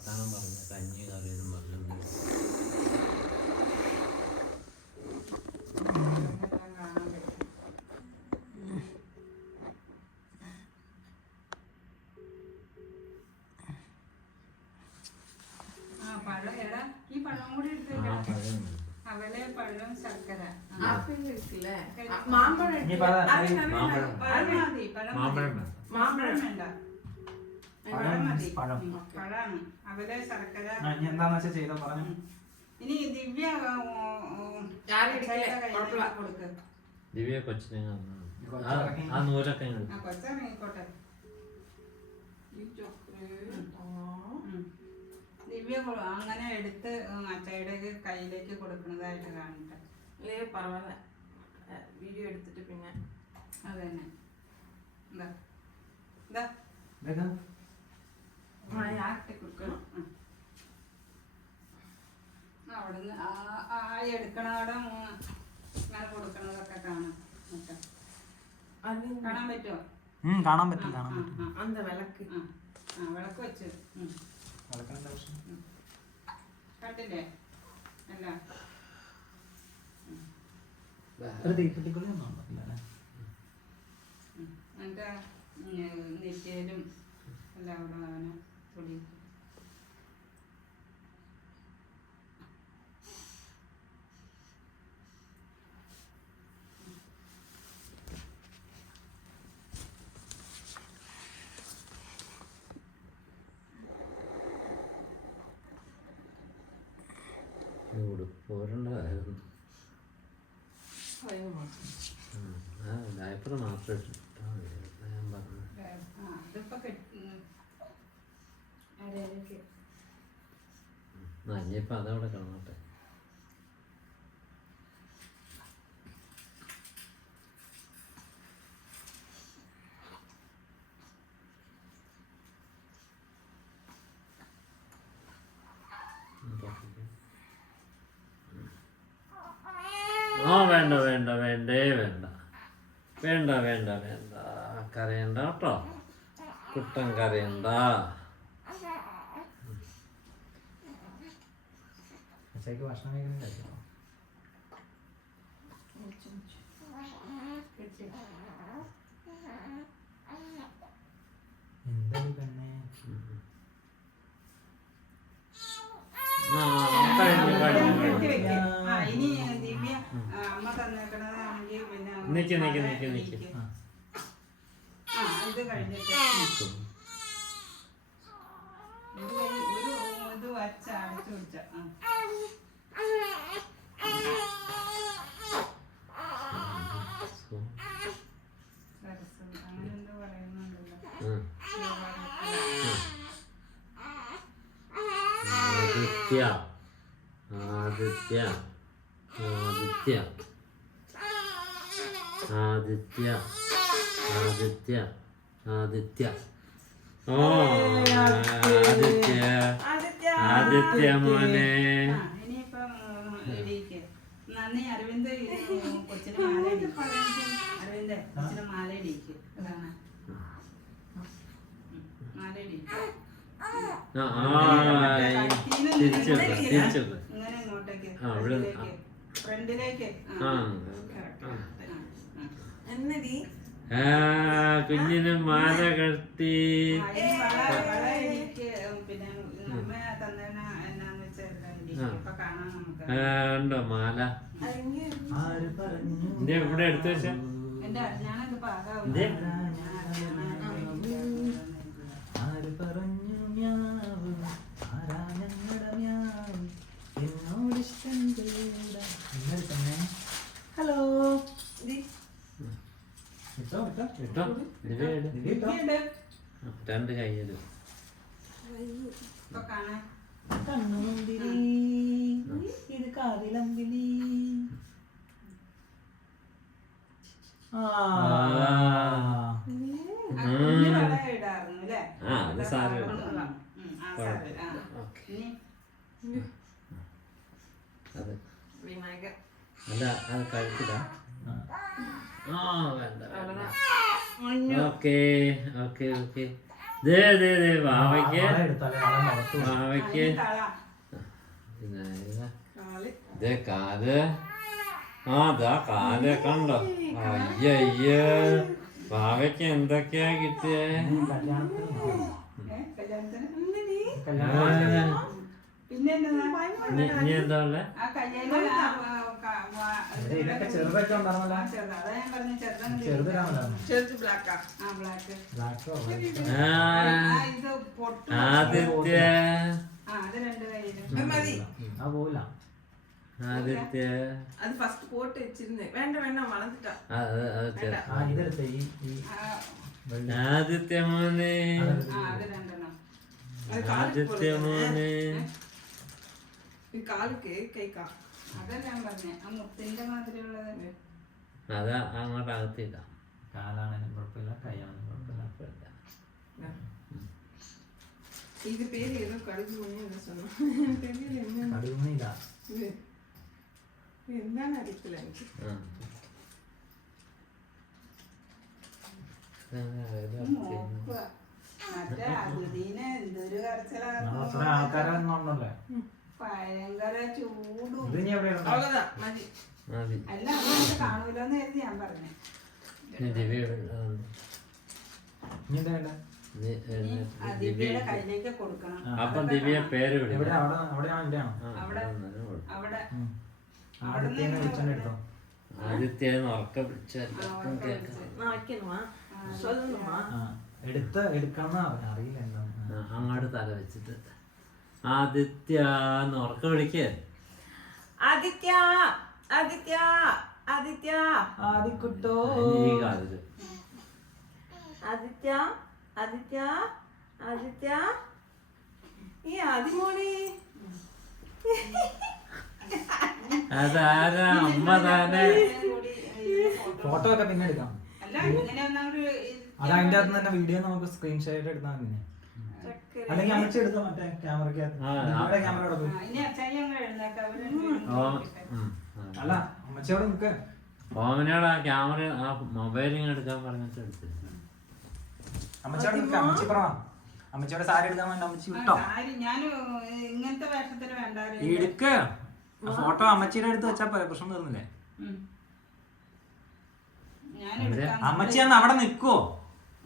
വർത്താനം പറഞ്ഞു കഞ്ഞി കറിയെന്നും പറഞ്ഞു. പഴം ശർക്കര പഴമാണ് അവലെ ശർക്കര. എന്താന്ന് വെച്ചാ ചെയ്തോ പറഞ്ഞു. ഇനി ദിവ്യ കൊടുക്ക്. ദിവ്യ കൊച്ചിനെ ആ നൂലൊക്കെ കൊച്ചിറങ്ങിക്കോട്ടെ. ദിവ്യ അങ്ങനെ എടുത്ത് അച്ചയുടെ കയ്യിലേക്ക് കൊടുക്കുന്നതായിട്ട് കാണട്ടെ. വീഡിയോ എടുത്തിട്ട് പിന്നെ അത് തന്നെ അവിടുന്ന് എടുക്കണവിടെ ഇങ്ങനെ കൊടുക്കണതൊക്കെ കാണാം. കാണാൻ പറ്റുമോ? കാണാൻ പറ്റും. വിളക്ക് വിളക്ക് വെച്ച് കണ്ടില്ലേ? അല്ല എന്നിട്ട് നെറ്റിയിലും എല്ലാം അവിടെ അങ്ങനെ തൊടി. ഉടുപ്പോരുണ്ടായിരുന്നു. ഡയപ്പർ മാത്രം ഇട്ടിട്ടാ ഞാൻ പറഞ്ഞു. ഇനിയിപ്പോൾ അതവിടെ കാണട്ടെ. വേണ്ട വേണ്ട വേണ്ടേ വേണ്ട വേണ്ട വേണ്ട വേണ്ട കരയണ്ട കേട്ടോ. കുട്ടൻ കരയണ്ട. ഭക്ഷണം കഴിക്കണം. എന്താ പെണ്ണേ ഇനി ദിവ്യ അമ്മ തന്നേക്കണതാണെങ്കിൽ പിന്നെ ഇത് കഴിഞ്ഞിട്ട് ഒരു ഇത് വച്ച അടച്ചു വെച്ച അങ്ങനെ എന്തോ പറയുന്നുണ്ടല്ലോ. ആദിത്യ ആദിത്യ ആദിത്യ ആദിത്യ ആദിത്യ ഓ ആദിത്യ മോനെ. ഇനിയിപ്പം നന്ദി അരവിന്ദ് കൊച്ചിന് മാല ഇടിക്കും. അരവിന്ദ് കൊച്ചിന് മാല ഇടിക്കും. അതാണ് മാല ഇടിക്കും. ഇങ്ങനെ ഇങ്ങോട്ടേക്ക് ഫ്രണ്ടിലേക്ക്. കുഞ്ഞിന് മാല കെട്ടി. പിന്നെ അമ്മ തന്നേന എന്നാന്ന് വെച്ചാൽ കാണാൻ നമുക്ക് ഉണ്ടോ മാല? ഇവിടെ എടുത്തു വെച്ചാ ഞാനത് പാകാവും. ഹലോ രണ്ട് കയ്യില് കണ്ണുമുന്തിരി ഇത് കാതിലമ്പിളി. അത് സാരമില്ല. അതെ അല്ല അത് കഴിക്കില്ല. വേണ്ട. ഓക്കെ ഓക്കെ ഓക്കെ വാവയ്ക്ക് എടുത്താലേ ആളെ മുഖത്ത് വീഴും. വാവയ്ക്ക് കള പിന്നെ ഇത് കാല് ദേ കാല് ദാ കാല് കണ്ടോ അയ്യയ്യ വാവയ്ക്ക് എന്തൊക്കെയാ കിട്ടിയേ കല്യാണത്തിന് നിൽക്കും. കല്യാണത്തിന് കല്യാണം പിന്നെ എന്നതാ? നീ എന്താ ഉള്ളേ ആ കയ്യില് ഇതൊക്കെ ചെറുതൊക്കെ ഉണ്ടായിരുന്നല്ലോ. അതാ ഞാൻ പറഞ്ഞു ചെറുതാണ് ചെറുതിലാണല്ലോ ചെറുത് ബ്ലാക്കാ ആ ബ്ലാക്ക് ബ്ലാക്കോ ഇത് പൊട്ടും ആദിത്യ അത് രണ്ട് കയ്യില് മതി ആ പോവില്ല. ആദിത്യ അത് ഫസ്റ്റ് പോട്ട് വെച്ചിരുന്നേ വേണ്ട വേണ്ട വളർന്നിട്ടാ ആ ഇതെടുത്ത ഈ വെള്ളി. ആദിത്യ മോനെ അത് രണ്ടെണ്ണം ആദിത്യ മോനെ ഈ കാലുക്ക് കൈക്കാ അതല്ല ഞാൻ പറഞ്ഞേ ആ മുത്തിന്റെ മാതിരിയുള്ളത് അതാ അങ്ങോട്ട് അകത്തില്ല കാലാണെങ്കിലും കുഴപ്പമില്ല, കൈയാണെങ്കിലും കുഴപ്പമില്ല. ഇത് പേര് ഏതോ കടുക് മുന്നേ சொன்னோம் தெரியல என்ன കടുകുന്നില്ല. இது എന്താണ് അറിയത്തില്ല എനിക്ക് നോക്കുക മറ്റേ അതിഥീനെ എന്തൊരു അത്ര ആൾക്കാരെ ഒന്നുണ്ടല്ലേ. ഭയങ്കര ചൂടും ഇത് ഇനി എവിടെയാണ്? அவ்வளவுதான் மதி മതി അല്ല അത് കാണൂലെന്ന് കരുതി ഞാൻ പറഞ്ഞേ ദിവ്യ ഇനി എന്താ വേണ്ടേ? ആ ദിവ്യയുടെ കയ്യിലേക്ക് കൊടുക്കണം അപ്പം ദിവ്യ പേര് എവിടെ? വിളിക്കണം അവിടെയാണോ ഇവിടെയാണോ? അവിടെ ആദ്യത്തേന്ന് വിളിച്ചോണ്ട് എടുത്തോ. ആദിത്യ ഉറക്കം വിളിച്ചാൽ കേൾക്കാം நான் வைக்கணுமா சொல்லணுமா ആ എടുക്കണം അറിയില്ല എന്താന്ന്. അങ്ങോട്ട് തല വെച്ചിട്ട് ആദിത്യ ഉറക്കം വിളിക്കേ ആദിത്യ ആദിത്യ ആദിത്യ ആദിക്കുട്ടോ. ഈ കാതില് ആദിത്യ ആദിത്യ ആദിത്യ ഈ ആദിമോളി അതാരാ അമ്മ താനെ ഫോട്ടോ ഒക്കെ പിന്നെ എടുക്കാം. അല്ല ഇങ്ങനെ ഒന്നാമത് അത് അതിന്റെ അകത്ത് തന്നെ വീഡിയോ നമുക്ക് സ്ക്രീൻഷോട്ട് എടുത്താൽ പിന്നെ അല്ലെങ്കിൽ അമ്മച്ചി എടുത്തോ മറ്റേ ക്യാമറയ്ക്കകത്ത് ക്യാമറ അവിടെ പോയി. ഇനി അച്ഛൻ ഞങ്ങൾ എഴുന്നേക്കാം അല്ല അമ്മച്ചിയോട് നിൽക്ക്. ഓമനോട് ആ ക്യാമറ ആ മൊബൈലിങ് എടുക്കാൻ പറഞ്ഞിട്ട് എടുത്ത് അമ്മച്ചിയോട് നിൽക്ക്. അമ്മച്ചി പറ അമ്മച്ചിയോട് സാരി എടുക്കാൻ വേണ്ടി അമ്മച്ചി വിട്ടോ. സാരി ഞാൻ ഇങ്ങനത്തെ വേഷത്തിന് വേണ്ടായിരുന്നു എടുക്ക്. ഫോട്ടോ അമ്മച്ചിയുടെ അടുത്ത് വെച്ചാ പോരെ, പ്രശ്നം തീർന്നില്ലേ? ഞാൻ എടുക്കാം അമ്മച്ചി അന്ന് അവിടെ നിൽക്കുവോ?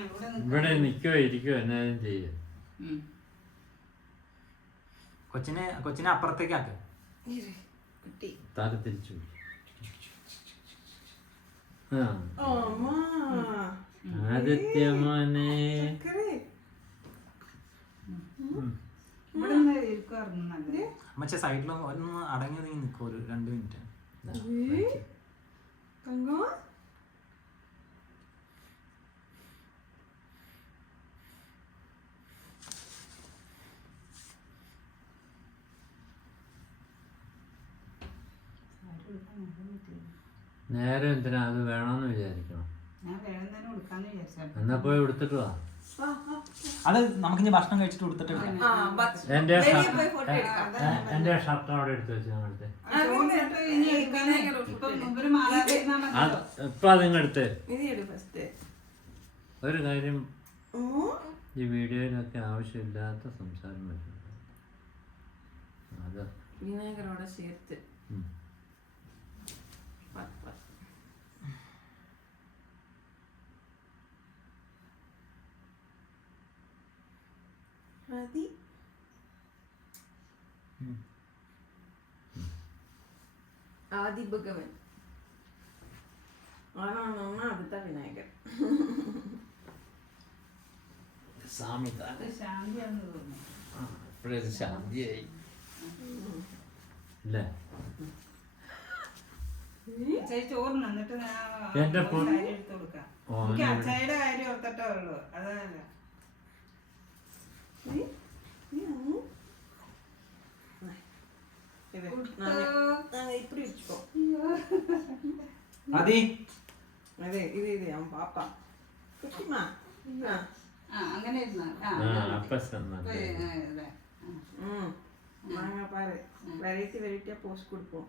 ഇവിടെ ഇവിടെ നിൽക്കോ ഇരിക്കോ എന്നാലും ചെയ്യും കൊച്ചിനെ അപ്പുറത്തേക്ക് ആക്ക്. കുട്ടി തല തിരിച്ചു അമ്മ ആദിത്യ മോനെ ഇവിടെ നിന്ന് ഇരിക്കുമായിരുന്നു നല്ലത് അമ്മച്ചി സൈഡിൽ ഒന്ന് അടങ്ങി നീ നിൽക്കും ഒരു 2 മിനിറ്റ്. തങ്കം നേരെ എന്തിനാ അത് വേണമെന്ന് വിചാരിക്കണം. ഞാൻ വേണം തന്നെ കൊടുക്കാന്ന് വിചാരിച്ചു എന്നാ പോയി എടുത്തിട്ട് വാ. അത് നമുക്കിനി ഭക്ഷണം കഴിച്ചിട്ട് കൊടുത്തിട്ട് എടുക്കാം. എന്റെ വെളിയിൽ പോയി ഫോട്ടോ എടുക്കാം എന്റെ ഷർട്ട് അവിടെ എടുത്ത് വെച്ച് ഞങ്ങളുടെ ഇനി എടുക്കാനേ ഇപ്പൊ മുമ്പിൽ മാറാതിരുന്നാ മതിയോ ഇപ്പൊ അതിങ്ങ് എടുത്ത് ഇത് എടു ഫസ്റ്റ് ഒരു കാര്യം ഈ വീഡിയോയിലൊക്കെ ആവശ്യമില്ലാത്ത സംസാരം വരുന്നുണ്ട്. അത് വിനായകരോടെ ചേർത്ത് മതി ആദി ഭഗവൻ ആണോ അടുത്ത വിനായകൻ സ്വാമി താനെ ശാന്തിയാന്ന് തോന്നുന്നു ഇപ്പോഴൊരു ശാന്തിയായി അല്ലേ? അച്ഛായി ചോറ് എന്നിട്ട് എന്റെ ഫോൺ- സാരി എടുത്ത് കൊടുക്കാം എനിക്ക് അച്ഛയുടെ കാര്യം ഓർത്തിട്ടേ ഉള്ളൂ അതല്ല இப்படி வச்சுக்கோ അതി அதே இது இது அவன் பாப்பா குட்டிமா അങ്ങനെ ഇരുന്നാ അപ്പൊ സമ്മതം. நாங்க பாரு வெரைட்டி வெரைட்டியா போஸ்ட் கொடுப்போம்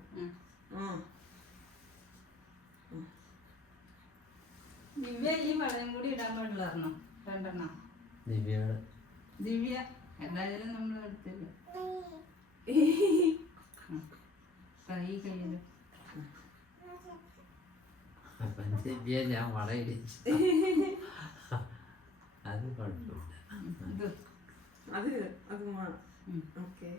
ദിവ്യ ഈ വളയും കൂടി ഇടാൻ പാടില്ലായിരുന്നു 2 എണ്ണം ദിവ്യയുടെ ദിവ്യ എന്തായാലും നമ്മൾ എടുത്തില്ല കൈ കയ്യില് അപ്പം ദിവ്യ ഞാൻ വളയിടിച്ചു. അത് കുഴപ്പമില്ല. ഇത് അത് ഓക്കെ.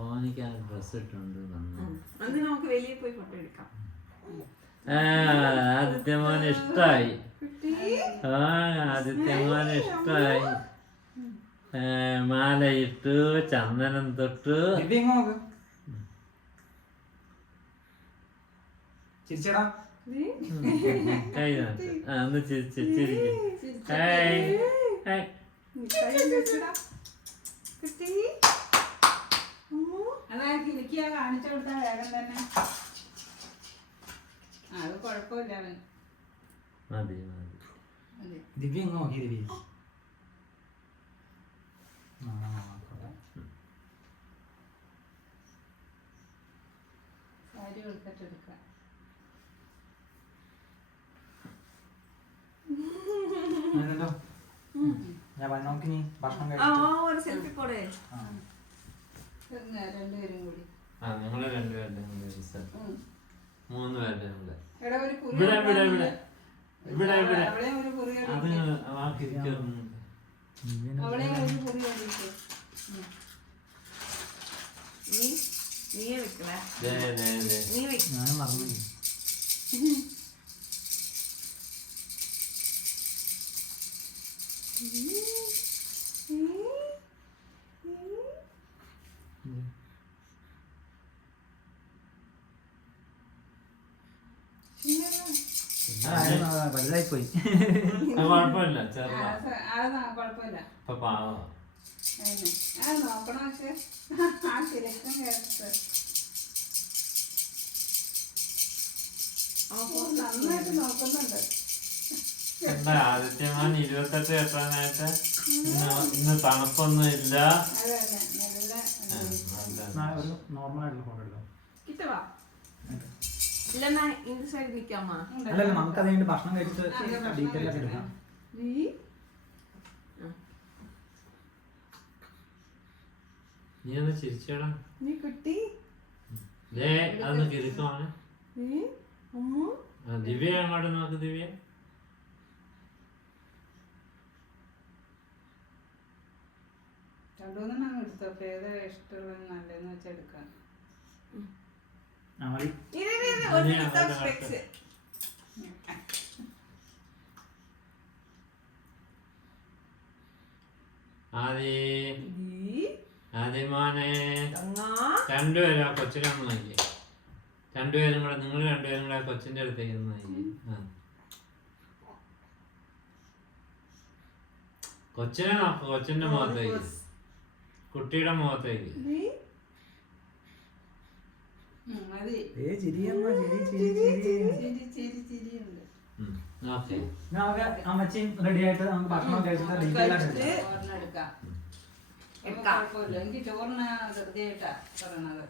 ഓനിക്ക് ആ ഡ്രസ് ഇട്ടുണ്ട് അന്ന് നമുക്ക് വെളിയിൽ പോയി ഫോട്ടോ എടുക്കാം. ആദിത്യമോന് ഇഷ്ടായി. ആദിത്യമോന് ഇഷ്ടായി. മാലയിട്ടു, ചന്ദനം തൊട്ടു. ദിവ്യ ഇങ്ങ് നോക്ക്. ചിരിച്ചടാ. കൈ നോക്ക്. ഒന്ന് ചിരിക്കും. അതാ കിലുക്കിയാ കാണിച്ചു കൊടുത്താ വേഗം തന്നെ. അത് കുഴപ്പമില്ല അവൻ. മതി മതി. അതെ. ദിവ്യ ഇങ്ങ് നോക്കി. ദിവ്യ സാരി കൊടുത്തിട്ടെടുക്കാം. ഞാൻ നമുക്ക് നീ ഭക്ഷണം ഒരു സെൽഫി പോടെ. രണ്ടുപേരും കൂടി. നിങ്ങള് രണ്ടുപേരുടെ മൂന്ന് പേരുടെ എടാ ഒരു കുറി ഇവിടെ ഇവിടെ ഇവിടെ ഇവിടെ ഇവിടെ അവിടെ ഒരു കുറി അത് അവിടെ ഒരു കുറി അടിച്ചു. നീ വെക്കണേ. നീ വെക്ക. ഞാനും മറന്നു. വലുതായി പോയി. കുഴപ്പമില്ല. ചെറുതാ. കുഴപ്പമില്ല. ഇപ്പൊ പാവം. അത് നോക്കണം. പക്ഷെ ആ ശരിക്കും കേട്ടത് നന്നായിട്ട് നോക്കുന്നുണ്ട്. എന്താ ആദിത്യമാൻ 28 കെട്ടാനായിട്ട് ഇന്ന് തണുപ്പൊന്നും ഇല്ല. അത് തന്നെ നല്ല ഒരു നോർമൽ ആയിട്ടുള്ള ഫോട്ടോ എടുക്കാം. കിട്ടവാ ഇല്ലെന്നാ ഇന്ന സൈഡ് നിക്കാമാ. അല്ലല്ല നമുക്ക് അത് കഴിഞ്ഞിട്ട് ഭക്ഷണം കഴിച്ചിട്ട് ഡീറ്റെയിൽ ആയിട്ട് എടുക്കാം. നീ നീ ഒന്ന് ചിരിച്ചേടാ. നീ കുട്ടി. അതൊന്ന് കിരുക്കമാണ്. നീ അമ്മ ദിവ്യ അങ്ങോട്ട് നോക്ക്. ദിവ്യ രണ്ടുമൂന്നെണ്ണം എടുത്തപ്പോ ഏതാ ഇഷ്ടമുള്ള നല്ലതെന്ന് വെച്ചാൽ എടുക്കാം. മതി. ആദ്യമോനെ രണ്ടുപേരും ആ കൊച്ചിനെ ഒന്ന് നോക്കി. രണ്ടുപേരും കൂടെ നിങ്ങൾ രണ്ടുപേരും കൂടെ കൊച്ചിന്റെ അടുത്തേക്ക് ഒന്ന് നോക്കി. കൊച്ചിനെ നോക്ക്. കൊച്ചിന്റെ മുഖത്തേക്ക്, കുട്ടിയുടെ മുഖത്തേക്ക്. മതി. ചിരിയമ്മ ചിരി ചിരി ചിരി. ചിരിയുണ്ട്. നമുക്ക് അമ്മച്ചിയും റെഡി ആയിട്ട് നമുക്ക് ഭക്ഷണം കഴിച്ചിട്ട് ഡീറ്റെയിൽ ആയിട്ട് എടുക്കാം. കുഴപ്പമില്ല. എനിക്ക് ചോറിന് ധൃതിയായിട്ടാ പറയണത്.